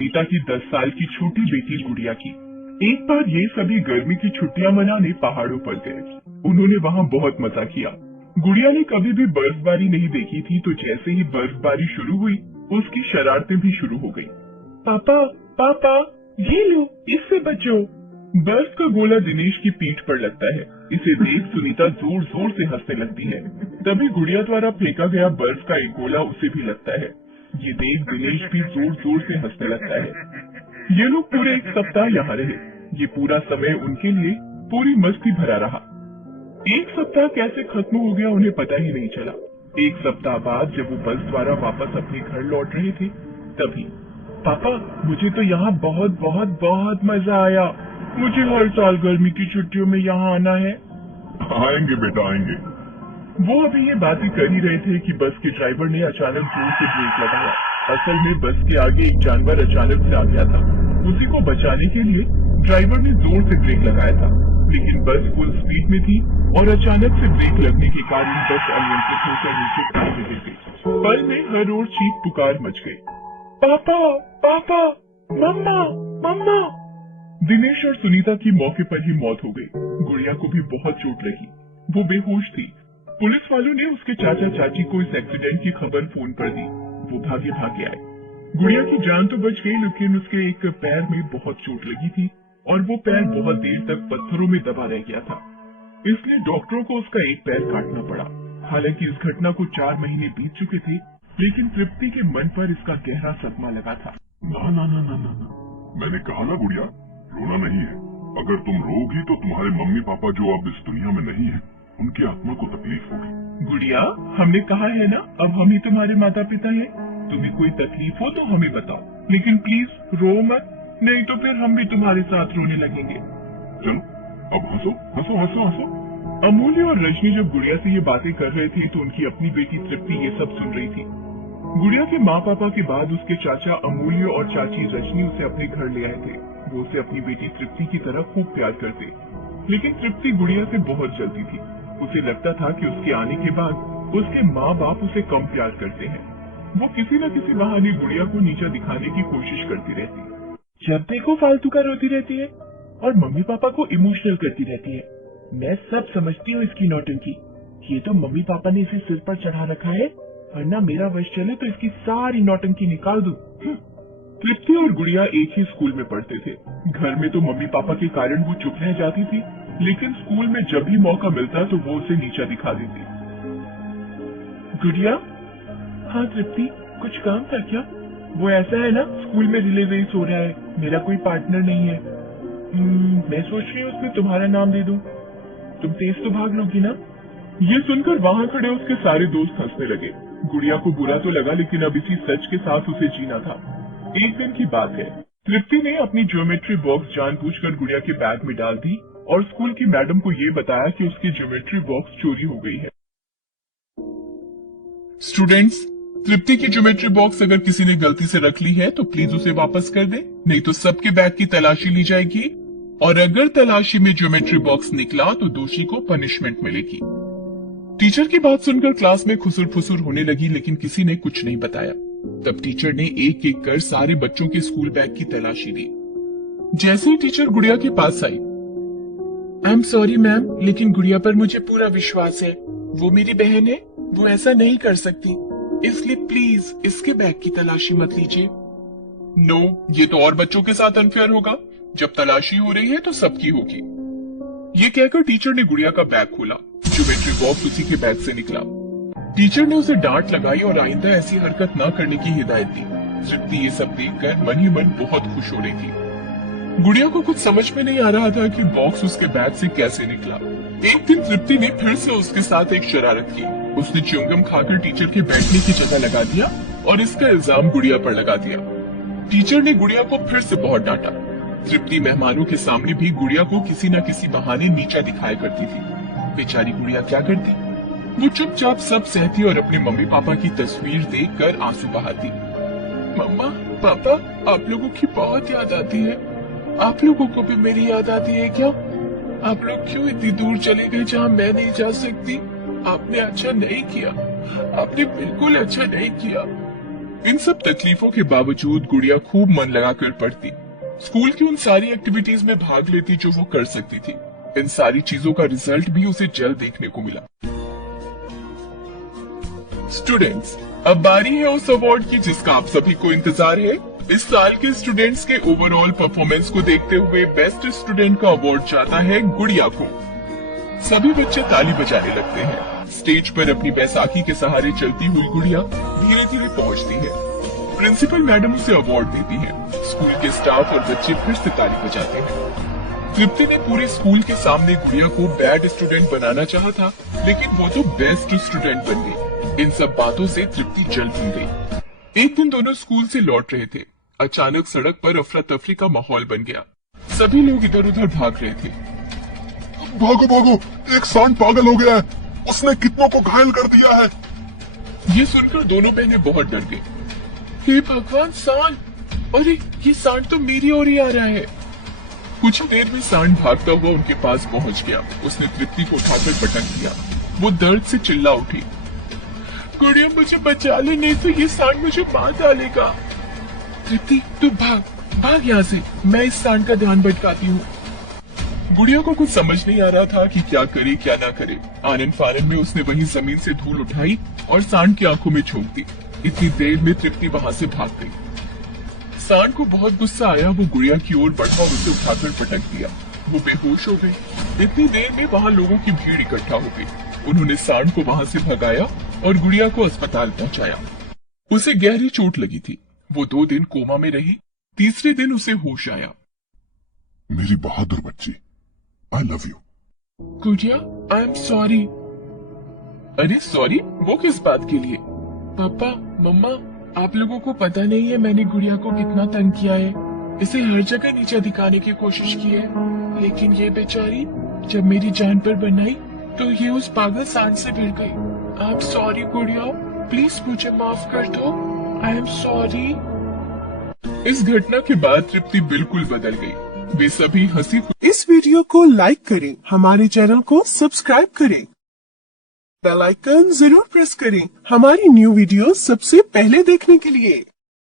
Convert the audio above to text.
नीता की 10 साल की छोटी बेटी गुड़िया की। एक बार ये सभी गर्मी की छुट्टियां मनाने पहाड़ों पर गए। उन्होंने वहाँ बहुत मजा किया। गुड़िया ने कभी भी बर्फबारी नहीं देखी थी, तो जैसे ही बर्फबारी शुरू हुई उसकी शरारतें भी शुरू हो गई। पापा पापा, ये लो, इससे बचो। बर्फ का गोला दिनेश की पीठ पर लगता है। इसे देख सुनीता जोर जोर से हंसने लगती है। तभी गुड़िया द्वारा फेंका गया बर्फ का एक गोला उसे भी लगता है। ये देख दिनेश भी जोर जोर से हंसने लगता है। ये लोग पूरे एक सप्ताह यहाँ रहे। ये पूरा समय उनके लिए पूरी मस्ती भरा रहा। एक सप्ताह कैसे खत्म हो गया उन्हें पता ही नहीं चला। एक सप्ताह बाद जब वो बस द्वारा वापस अपने घर लौट रहे थे, तभी पापा, मुझे तो यहाँ बहुत बहुत बहुत मजा आया। मुझे हर साल गर्मी की छुट्टियों में यहाँ आना है। आएंगे बेटा आएंगे। वो अभी ये बातें कर ही रहे थे कि बस के ड्राइवर ने अचानक जोर से ब्रेक लगाया। असल में बस के आगे एक जानवर अचानक से आ गया था। उसी को बचाने के लिए ड्राइवर ने जोर से ब्रेक लगाया था, लेकिन बस फुल स्पीड में थी और अचानक से ब्रेक लगने के कारण बस अनियंत्रित होकर नीचे खाई में गिर गई। पल में हर ओर चीख पुकार मच गई। पापा पापा, मम्मा मम्मा। दिनेश और सुनीता की मौके पर ही मौत हो गई। गुड़िया को भी बहुत चोट लगी। वो बेहोश थी। पुलिस वालों ने उसके चाचा चाची को इस एक्सीडेंट की खबर फोन पर दी। वो भागे भागे आए। गुड़िया की जान तो बच गई, लेकिन उसके एक पैर में बहुत चोट लगी थी और वो पैर बहुत देर तक पत्थरों में दबा रह गया था। इसलिए डॉक्टरों को उसका एक पैर काटना पड़ा। हालांकि इस घटना को 4 महीने बीत चुके थे, लेकिन तृप्ति के मन पर इसका गहरा सदमा लगा था। ना ना ना ना ना ना, मैंने कहा ना गुड़िया, रोना नहीं है। अगर तुम रोगी तो तुम्हारे मम्मी पापा जो अब इस दुनिया में नहीं है, उनकी आत्मा को तकलीफ होगी। गुड़िया, हमने कहा है ना, अब हम ही तुम्हारे माता पिता हैं। तुम्हें कोई तकलीफ हो तो हमें बताओ, लेकिन प्लीज रो मत, नहीं तो फिर हम भी तुम्हारे साथ रोने लगेंगे। चलो अब हंसो हंसो हंसो हंसो। अमूल्य और रजनी जब गुड़िया से ये बातें कर रहे थे तो उनकी अपनी बेटी तृप्ति ये सब सुन रही थी। गुड़िया के माँ पापा के बाद उसके चाचा अमूल्य और चाची रजनी उसे अपने घर ले आए थे। वो उसे अपनी बेटी तृप्ति की तरह खूब प्यार करते, लेकिन तृप्ति गुड़िया से बहुत जलती थी। उसे लगता था कि उसके आने के बाद उसके माँ बाप उसे कम प्यार करते हैं। वो किसी न किसी बहाने गुड़िया को नीचा दिखाने की कोशिश करती रहती। जब देखो फालतू का रोती रहती है और मम्मी पापा को इमोशनल करती रहती है। मैं सब समझती हूँ इसकी नौटंकी। ये तो मम्मी पापा ने इसे सिर पर चढ़ा रखा है, वरना मेरा वश चले तो इसकी सारी नौटंकी निकाल दूं। तृप्ति और गुड़िया एक ही स्कूल में पढ़ते थे। घर में तो मम्मी पापा के कारण वो चुप रह जाती थी, लेकिन स्कूल में जब भी मौका मिलता तो वो उसे नीचा दिखा देती। गुड़िया, हाँ तृप्ति, कुछ काम था क्या? वो ऐसा है ना, स्कूल में रिले रेस हो रहा है, मेरा कोई पार्टनर नहीं है। मैं सोच रही हूँ उसमें तुम्हारा नाम दे दूं। तुम तेज तो भाग लोगी ना? ये सुनकर वहाँ खड़े उसके सारे दोस्त हंसने लगे। गुड़िया को बुरा तो लगा, लेकिन अब इसी सच के साथ उसे जीना था। एक दिन की बात है, तृप्ति ने अपनी ज्योमेट्री बॉक्स जानबूझकर गुड़िया के बैग में डाल दी और स्कूल की मैडम को ये बताया कि उसकी ज्योमेट्री बॉक्स चोरी हो गई है। स्टूडेंट्स, तृप्ति की ज्योमेट्री बॉक्स अगर किसी ने गलती से रख ली है तो प्लीज उसे वापस कर दे, नहीं तो सबके बैग की तलाशी ली जाएगी और अगर तलाशी में ज्योमेट्री बॉक्स निकला तो दोषी को पनिशमेंट मिलेगी। टीचर की बात सुनकर क्लास में खुसुर फुसुर होने लगी, लेकिन किसी ने कुछ नहीं बताया। तब टीचर ने एक एक कर सारे बच्चों के स्कूल बैग की तलाशी ली। जैसे ही टीचर गुड़िया के पास आई, आई एम सॉरी मैम, लेकिन गुड़िया पर मुझे पूरा विश्वास है। वो मेरी बहन है, वो ऐसा नहीं कर सकती, इसलिए प्लीज इसके बैग की तलाशी मत लीजिए। नो, ये तो और बच्चों के साथ अनफेयर होगा। जब तलाशी हो रही है तो सबकी होगी। ये कहकर टीचर ने गुड़िया का बैग खोला। ज्योमेट्री बॉक्स उसी के बैग से निकला। टीचर ने उसे डांट लगाई और आइंदा ऐसी हरकत न करने की हिदायत दी। तृप्ति ये सब देखकर मन ही मन बहुत खुश हो रही थी। गुड़िया को कुछ समझ में नहीं आ रहा था कि बॉक्स उसके बैग से कैसे निकला। एक दिन तृप्ति ने फिर से उसके साथ एक शरारत की। उसने च्युइंगम खाकर टीचर के बैठने की जगह लगा दिया और इसका इल्जाम गुड़िया पर लगा दिया। टीचर ने गुड़िया को फिर से बहुत डांटा। तृप्ति मेहमानों के सामने भी गुड़िया को किसी न किसी बहाने नीचा दिखाया करती थी। बेचारी गुड़िया क्या करती? वो चुपचाप सब सहती और अपने मम्मी पापा की तस्वीर देखकर आंसू बहाती। मम्मा पापा, आप लोगों की बहुत याद आती है। आप लोगों को भी मेरी याद आती है क्या? आप लोग क्यों इतनी दूर चले गए जहाँ मैं नहीं जा सकती? आपने अच्छा नहीं किया, आपने बिल्कुल अच्छा नहीं किया। इन सब तकलीफों के बावजूद गुड़िया खूब मन लगाकर पढ़ती। स्कूल की उन सारी एक्टिविटीज में भाग लेती जो वो कर सकती थी। इन सारी चीजों का रिजल्ट भी उसे जल्द देखने को मिला। स्टूडेंट्स, अब बारी है उस अवार्ड की जिसका आप सभी को इंतजार है। इस साल के स्टूडेंट्स के ओवरऑल परफॉर्मेंस को देखते हुए बेस्ट स्टूडेंट का अवार्ड जाता है गुड़िया को। सभी बच्चे ताली बजाने लगते हैं। स्टेज पर अपनी बैसाखी के सहारे चलती हुई गुड़िया धीरे धीरे पहुंचती है। प्रिंसिपल मैडम उसे अवार्ड देती है। स्कूल के स्टाफ और बच्चे फिर से ताली बजाते हैं। तृप्ति ने पूरे स्कूल के सामने गुड़िया को बैड स्टूडेंट बनाना चाहा था, लेकिन वो तो बेस्ट स्टूडेंट बन गई। इन सब बातों से तृप्ति जल भी गई। एक दिन दोनों स्कूल से लौट रहे थे। अचानक सड़क पर अफरा तफरी का माहौल बन गया। सभी लोग इधर उधर भाग रहे थे। भागो भागो, एक सांड पागल हो गया है, उसने कितनों को घायल कर दिया है। ये सुनकर दोनों बहनें बहुत डर गई। हे भगवान, सांड! अरे ये सांड तो मेरी ओर ही आ रहा है। कुछ देर में सांड भागता हुआ उनके पास पहुंच गया। उसने तृप्ति को उठाकर पटक दिया। वो दर्द से चिल्ला उठी, गुड़िया मुझे बचा ले, नहीं तो ये सांड मुझे मार डालेगा। तृप्ति तू भाग यहाँ से, मैं इस सांड का ध्यान भटकाती हूँ। गुड़िया को कुछ समझ नहीं आ रहा था कि क्या करे क्या ना करे। आनन फानन में उसने वहीं जमीन से धूल उठाई और सांड की आंखों में झोंक दी। इतनी देर में तृप्ति वहां से भाग गई। सांड को बहुत गुस्सा आया। वो गुड़िया की ओर बढ़ा और उसे उठाकर पटक दिया। वो बेहोश हो गई। इतनी देर में वहां लोगों की भीड़ इकट्ठा हो गई। उन्होंने सांड को वहां से भगाया और गुड़िया को अस्पताल पहुंचाया। उसे गहरी चोट लगी थी। वो 2 दिन कोमा में रही। तीसरे दिन उसे होश आया। मेरी बहादुर बच्ची, आई लव यू। गुड़िया, आई एम सॉरी। अरे सॉरी? वो किस बात के लिए? पापा, मम्मा, आप लोगों को पता नहीं है मैंने गुड़िया को कितना तंग किया है। इसे हर जगह नीचे दिखाने की कोशिश की है, लेकिन ये बेचारी जब मेरी जान पर बनाई तो ये उस पागल सांड से भिड़ गई। आई एम सॉरी गुड़िया, प्लीज मुझे माफ कर दो। I am sorry. इस घटना के बाद तृप्ति बिल्कुल बदल गई। वे सभी हंसी। इस वीडियो को लाइक करें, हमारे चैनल को सब्सक्राइब करें, बेल आइकन जरूर प्रेस करें हमारी न्यू वीडियो सबसे पहले देखने के लिए।